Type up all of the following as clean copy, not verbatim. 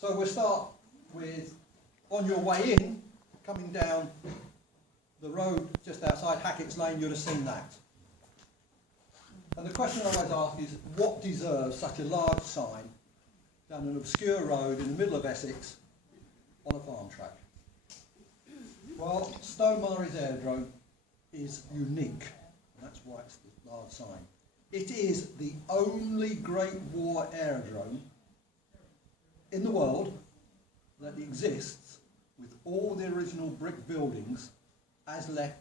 So we'll start with, on your way in, coming down the road just outside Hackett's Lane, you'd have seen that. And the question I always ask is, what deserves such a large sign down an obscure road in the middle of Essex on a farm track? Well, Stonemarie's aerodrome is unique, and that's why it's the large sign. It is the only Great War aerodrome in the world that exists with all the original brick buildings as left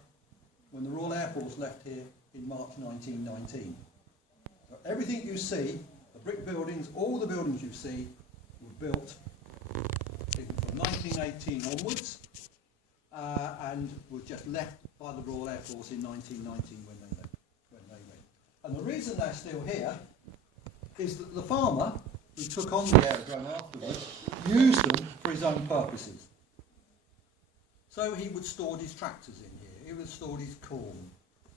when the Royal Air Force left here in March 1919. So everything you see, the brick buildings, all the buildings you see were built from 1918 onwards and were just left by the Royal Air Force in 1919 when they went. And the reason they're still here is that the farmer who took on the aerodrome afterwards used them for his own purposes. So he would store his tractors in here, he would store his corn,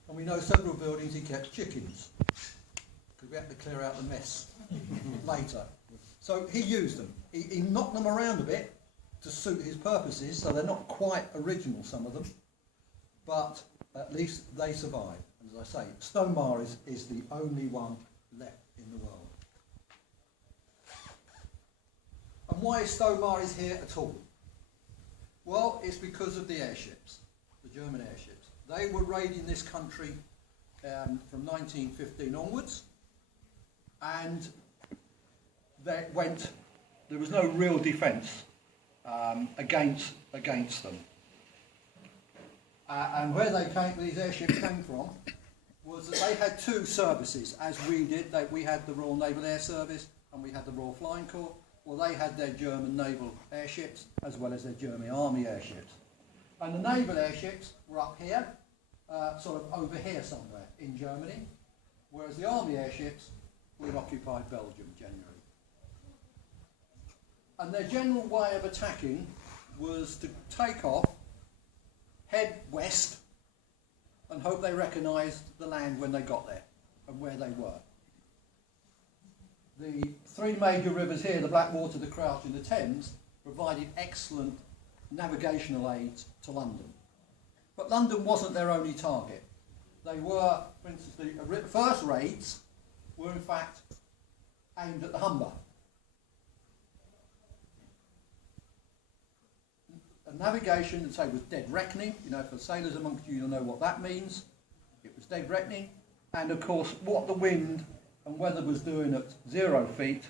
and we know several buildings he kept chickens, because we had to clear out the mess later. So he used them. He knocked them around a bit to suit his purposes, so they're not quite original, some of them, but at least they survive. And as I say, Stonemarie's is the only one left in the world. And why is Stonemarie's here at all? Well, it's because of the airships, the German airships. They were raiding this country from 1915 onwards, and there was no real defence against them. And where these airships came from was that they had two services, as we did. We had the Royal Naval Air Service and we had the Royal Flying Corps. Well, they had their German naval airships as well as their German army airships. And the naval airships were up here, sort of over here somewhere in Germany, whereas the army airships were in occupied Belgium generally. And their general way of attacking was to take off, head west, and hope they recognised the land when they got there and where they were. The three major rivers here, the Blackwater, the Crouch and the Thames, provided excellent navigational aids to London. But London wasn't their only target. They were, for instance, the first raids were in fact aimed at the Humber. Navigation, I'd say, was dead reckoning. You know, for sailors amongst you, you'll know what that means. It was dead reckoning. And of course, what the wind and weather was doing at 0 feet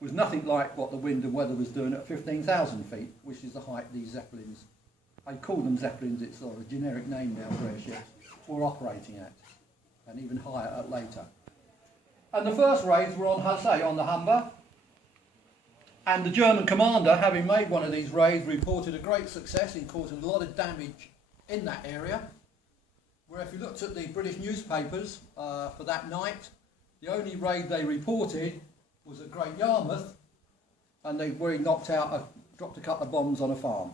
was nothing like what the wind and weather was doing at 15,000 feet, which is the height these Zeppelins, I call them Zeppelins, it's sort of a generic name now for airships, were operating at, and even higher at later. And the first raids were on, on the Humber. And the German commander, having made one of these raids, reported a great success in causing a lot of damage in that area. Where if you looked at the British newspapers for that night, the only raid they reported was at Great Yarmouth, and where he dropped a couple of bombs on a farm.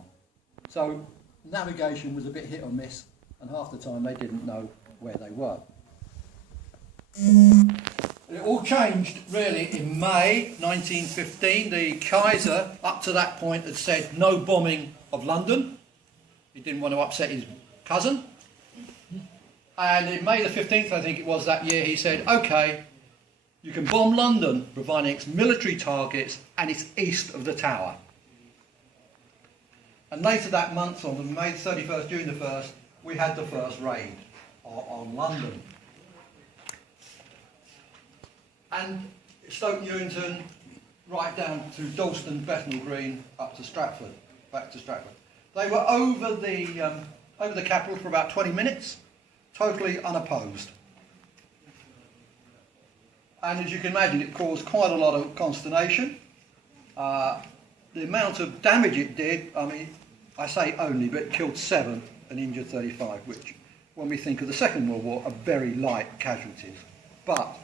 So navigation was a bit hit or miss, and half the time they didn't know where they were. It all changed really in May 1915. The Kaiser, up to that point, had said no bombing of London. He didn't want to upset his cousin. And in May the 15th, I think it was that year, he said, OK, you can bomb London, providing it's military targets and it's east of the Tower. And later that month, on May 31st, June the 1st, we had the first raid on London. And Stoke Newington, right down to Dalston, Bethnal Green, up to Stratford, back to Stratford. They were over the capital for about 20 minutes, totally unopposed. And as you can imagine, it caused quite a lot of consternation. The amount of damage it did, I mean, I say only, but it killed 7 and injured 35, which, when we think of the Second World War, are very light casualties. But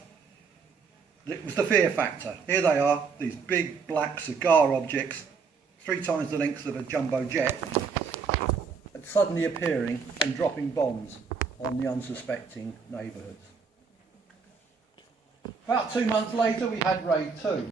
it was the fear factor. Here they are, these big black cigar objects, 3 times the length of a jumbo jet, and suddenly appearing and dropping bombs on the unsuspecting neighbourhoods. About 2 months later, we had Raid 2.